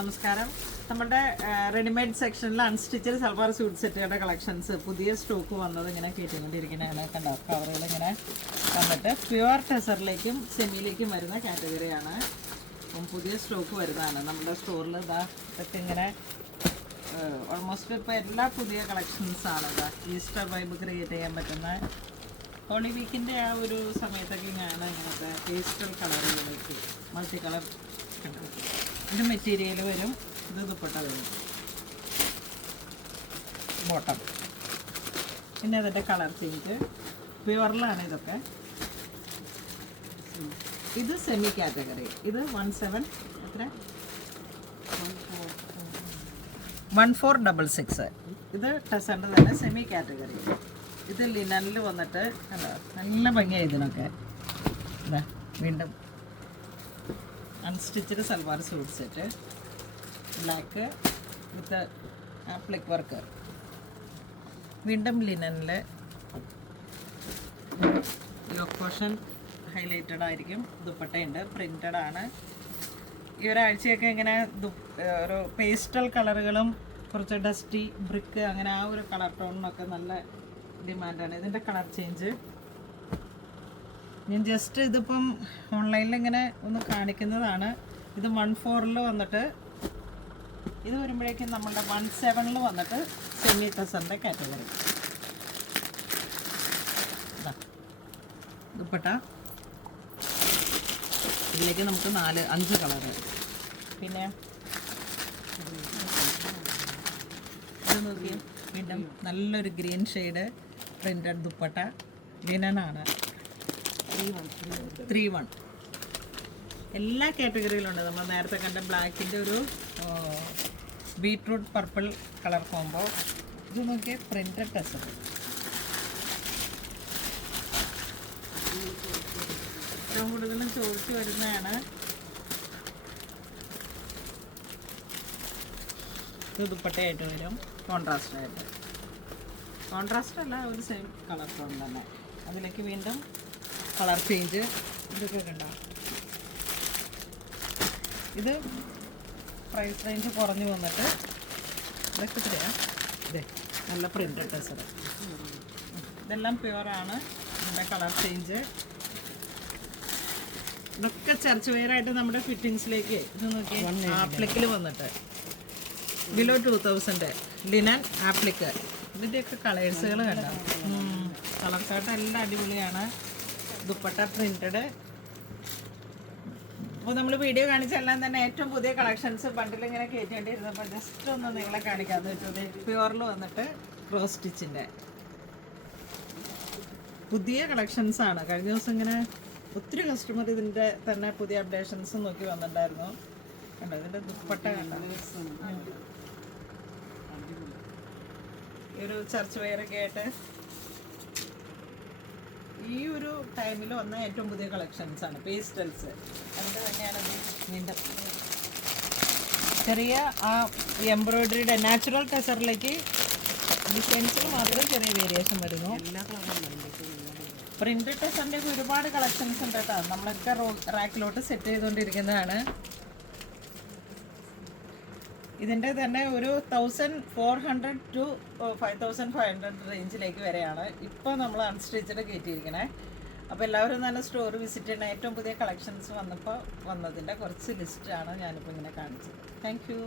നമസ്കാരം. നമ്മുടെ റെഡിമെയ്ഡ് സെക്ഷനിൽ അൺസ്റ്റിച്ചഡ് സൽവാർ സ്യൂട്ട് സെറ്റുകളുടെ കളക്ഷൻസ് പുതിയ സ്റ്റോക്ക് വന്നത് ഇങ്ങനെ കേട്ടുകൊണ്ടിരിക്കുന്നതാണ്. കണ്ടോ, കവറുകൾ ഇങ്ങനെ വന്നിട്ട് പ്യുവർ ടെസറിലേക്കും സെമിയിലേക്കും വരുന്ന കാറ്റഗറിയാണ്. അപ്പം പുതിയ സ്റ്റോക്ക് വരുന്നതാണ് നമ്മുടെ സ്റ്റോറിൽ. ഇതൊക്കെ ഇങ്ങനെ ഓൾമോസ്റ്റ് ഇപ്പോൾ എല്ലാ പുതിയ കളക്ഷൻസാണ്. ഈസ്റ്റർ വൈബ് ക്രിയേറ്റ് ചെയ്യാൻ പറ്റുന്ന ഹോളി വീക്കിൻ്റെ ആ ഒരു സമയത്തൊക്കെ ഇങ്ങനെയാണ് ഇങ്ങനത്തെ പേസ്റ്റൽ കളറുകളിലേക്ക് മൾട്ടി കളർ ഇത് മെറ്റീരിയൽ വരും. ഇത് ദുപ്പട്ട വരും, ബോട്ടം. പിന്നെ അതിൻ്റെ കളർ ചേഞ്ച് പ്യുവറിലാണ് ഇതൊക്കെ. ഇത് സെമി കാറ്റഗറി. ഇത് 1466. ഇത് ടെസറിൻ്റെ തന്നെ സെമി കാറ്റഗറി. ഇത് ലിനനിൽ വന്നിട്ട് നല്ല ഭംഗിയായി ഇതിനൊക്കെ. ഇതാ വീണ്ടും unstitched salwar suit set, black with applique work. വീണ്ടും ലിനനിൽ യോക്ക് പോർഷൻ ഹൈലൈറ്റഡ് ആയിരിക്കും. ദുപ്പട്ടയുണ്ട്, പ്രിൻറ്റഡ് ആണ്. ഈ ഒരാഴ്ചയൊക്കെ ഇങ്ങനെ ഒരു പേസ്റ്റൽ കളറുകളും കുറച്ച് ഡസ്റ്റി ബ്രിക്ക് അങ്ങനെ ആ ഒരു കളർ ടോണിനൊക്കെ നല്ല ഡിമാൻഡാണ്. ഇതിൻ്റെ കളർ ചേഞ്ച് ഞാൻ ജസ്റ്റ് ഇതിപ്പം ഓൺലൈനിൽ ഇങ്ങനെ ഒന്ന് കാണിക്കുന്നതാണ്. ഇത് 14 വന്നിട്ട് ഇത് വരുമ്പോഴേക്കും നമ്മളുടെ 17 വന്നിട്ട് സെമി ടെസറിൻ്റെ കാറ്റഗറി. ദുപ്പട്ട ഇതിലേക്ക് നമുക്ക് 5 കളറ്. പിന്നെ ഇത് നോക്കി, വീണ്ടും നല്ലൊരു ഗ്രീൻ ഷെയ്ഡ് പ്രിൻറ്റഡ് ദുപ്പട്ട. ലിനനാണ്. 3-1 എല്ലാ കാറ്റഗറിയിലുണ്ട്. നമ്മൾ നേരത്തെ കണ്ട ബ്ലാക്കിൻ്റെ ഒരു ബീട്രൂട്ട് പർപ്പിൾ കളർ കോംബോ. ഇത് നോക്കിയ പ്രിൻറ്റഡ് ടെസർ. ഏറ്റവും കൂടുതലും ചോദിച്ചു വരുന്നതാണ്. ഇത് ദുപ്പട്ടയായിട്ട് വരും, കോൺട്രാസ്റ്റായിട്ട്. കോൺട്രാസ്റ്റ് അല്ല, ഒരു സെയിം കളർ ടോൺ തന്നെ. അതിലേക്ക് വീണ്ടും കളർ ചേഞ്ച്. ഇതൊക്കെ കണ്ടോ, ഇത് പ്രൈസ് റേഞ്ച് കുറഞ്ഞു വന്നിട്ട് ഇതൊക്കെ ഇത്രയാണ്. ഇതേ നല്ല പ്രിൻ്റഡ് ടെസർ. ഇതെല്ലാം പ്യുവറാണ്. ഇതിൻ്റെ കളർ ചേഞ്ച് ഇതൊക്കെ ചർച്ച് വെയറായിട്ട് നമ്മുടെ ഫിറ്റിങ്സിലേക്ക്. ഇത് നോക്കി, ആപ്ലിക്കിൽ വന്നിട്ട് ബിലോ 2000 ലിനൻ ആപ്ലിക്ക്. ഇതിൻ്റെയൊക്കെ കളേഴ്സുകൾ കണ്ടോ, കളർ ചാർട്ട് എല്ലാം അടിപൊളിയാണ്. ദുപ്പട്ട പ്രിൻറ്റഡ്. അപ്പോൾ നമ്മൾ വീഡിയോ കാണിച്ചെല്ലാം തന്നെ ഏറ്റവും പുതിയ കളക്ഷൻസ് ബണ്ടിൽ ഇങ്ങനെ കയറ്റേണ്ടിയിരുന്നപ്പോൾ ജസ്റ്റ് ഒന്ന് നിങ്ങളെ കാണിക്കാമെന്ന് വെച്ചത്. പ്യുവറിൽ വന്നിട്ട് ക്രോസ് സ്റ്റിച്ചിൻ്റെ പുതിയ കളക്ഷൻസാണ്. കഴിഞ്ഞ ദിവസം ഇങ്ങനെ ഒത്തിരി കസ്റ്റമർ ഇതിൻ്റെ തന്നെ പുതിയ അപ്ഡേഷൻസ് നോക്കി വന്നിട്ടുണ്ടായിരുന്നു. കണ്ടോ, ഇതിൻ്റെ ദുപ്പട്ട കണ്ടോ, ഈ ഒരു ചർച്ച് വെയറൊക്കെ ആയിട്ട് ഈ ഒരു ടൈമിൽ വന്ന ഏറ്റവും പുതിയ കളക്ഷൻസ് ആണ് പേസ്റ്റൽസ്. അതിൻ്റെ തന്നെയാണ് വീണ്ടും ചെറിയ ആ എംബ്രോയിഡറിയുടെ നാച്ചുറൽ ടെസറിലേക്ക് ഡിസൈൻസിൽ മാത്രം ചെറിയ വേരിയേഷൻ വരുന്നു. പ്രിൻ്റ് ടെസറിൻ്റെ ഒരുപാട് കളക്ഷൻസ് ഉണ്ട് കേട്ടോ. നമ്മളൊക്കെ റാക്കിലോട്ട് സെറ്റ് ചെയ്തുകൊണ്ടിരിക്കുന്നതാണ്. ഇതിൻ്റെ തന്നെ ഒരു 1400 to 5500 റേഞ്ചിലേക്ക് വരെയാണ് ഇപ്പോൾ നമ്മൾ അൺസ്റ്റിച്ചഡ് കയറ്റിയിരിക്കണേ. അപ്പോൾ എല്ലാവരും നല്ല സ്റ്റോർ വിസിറ്റ് ചെയ്യണം. ഏറ്റവും പുതിയ കളക്ഷൻസ് വന്നപ്പോൾ വന്നതിൻ്റെ കുറച്ച് ലിസ്റ്റാണ് ഞാനിപ്പോൾ ഇങ്ങനെ കാണിച്ചത്. Thank you.